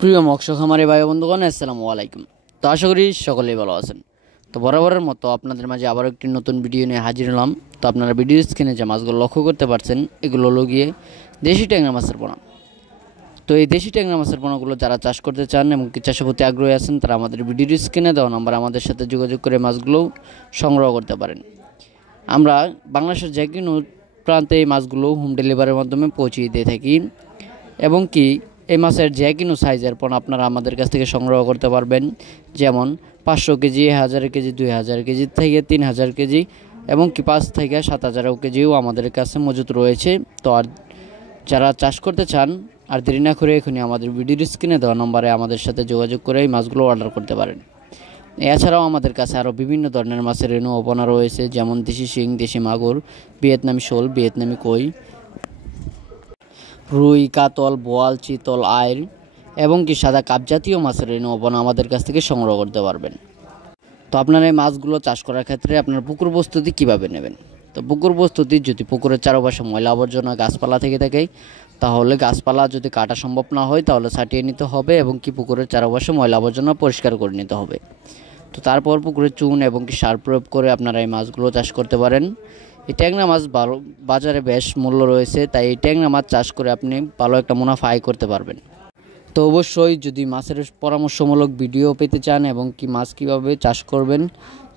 প্রিয় মৎস্য খামারি ভাই বন্ধুগণ, আসসালামু আলাইকুম। তো আশা করি সকলেই ভালো আছেন। তো বরাবরের মতো আপনাদের মাঝে আবার একটি নতুন ভিডিও নিয়ে হাজির হলাম। তো আপনারা ভিডিও স্ক্রিনে যে মাছগুলো লক্ষ্য করতে পারছেন, এগুলো হলো গিয়ে দেশি ট্যাংরা মাছের পোনা। তো এই দেশি ট্যাংরা মাছের পোনাগুলো যারা চাষ করতে চান এবং কি চাষের প্রতি আগ্রহী আছেন, তারা আমাদের ভিডিও স্ক্রিনে দেওয়া নাম্বার আমাদের সাথে যোগাযোগ করে মাছগুলো সংগ্রহ করতে পারেন। আমরা বাংলাদেশের যে কোনো প্রান্তে এই মাছগুলো হোম ডেলিভারির মাধ্যমে পৌঁছিয়ে দিয়ে থাকি এবং কি এই মাছের যে কোনো সাইজের পোনা আপনারা আমাদের কাছ থেকে সংগ্রহ করতে পারবেন। যেমন 500 কেজি, 1000 কেজি, 2000 কেজি থেকে 3000 কেজি এবং কি 5 থেকে 7000 কেজিও আমাদের কাছে মজুত রয়েছে। তো আর যারা চাষ করতে চান আর দেরি না করে এখনই আমাদের ভিডিওর স্ক্রিনে দেওয়া নম্বরে আমাদের সাথে যোগাযোগ করে এই মাছগুলো অর্ডার করতে পারেন। এছাড়াও আমাদের কাছে আরও বিভিন্ন ধরনের মাছের রেণু ও পোনা রয়েছে, যেমন দেশি শিং, দেশি মাগুর, ভিয়েতনামি শোল, ভিয়েতনামি কই, রুই, কাতল, বোয়াল, চিতল, আইর এবং কি সাদা কাপ জাতীয় মাছের রেণু ও পোনা আমাদের কাছ থেকে সংগ্রহ করতে পারবেন। তো আপনারা এই মাছগুলো চাষ করার ক্ষেত্রে আপনার পুকুর প্রস্তুতি কীভাবে নেবেন? তো পুকুর প্রস্তুতি, যদি পুকুরের চারপাশে ময়লা আবর্জনা গাছপালা থেকে থাকে, তাহলে গাছপালা যদি কাটা সম্ভব না হয় তাহলে ছাটিয়ে নিতে হবে এবং কি পুকুরের চারপাশে ময়লা আবর্জনা পরিষ্কার করে নিতে হবে। তো তারপর পুকুরে চুন এবং কি সার প্রয়োগ করে আপনারা এই মাছগুলো চাষ করতে পারেন। এই ট্যাংরা মাছ বাজারে বেশ মূল্য রয়েছে, তাই এই ট্যাংরা মাছ চাষ করে আপনি ভালো একটা মুনাফা আয় করতে পারবেন। তো অবশ্যই যদি মাছের পরামর্শমূলক ভিডিও পেতে চান এবং কি মাছ কীভাবে চাষ করবেন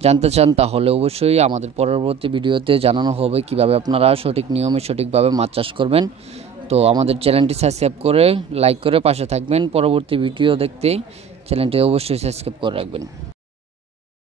জানতে চান, তাহলে অবশ্যই আমাদের পরবর্তী ভিডিওতে জানানো হবে কিভাবে আপনারা সঠিক নিয়মে সঠিকভাবে মাছ চাষ করবেন। তো আমাদের চ্যানেলটি সাবস্ক্রাইব করে লাইক করে পাশে থাকবেন। পরবর্তী ভিডিও দেখতে চ্যানেলটি অবশ্যই সাবস্ক্রাইব করে রাখবেন।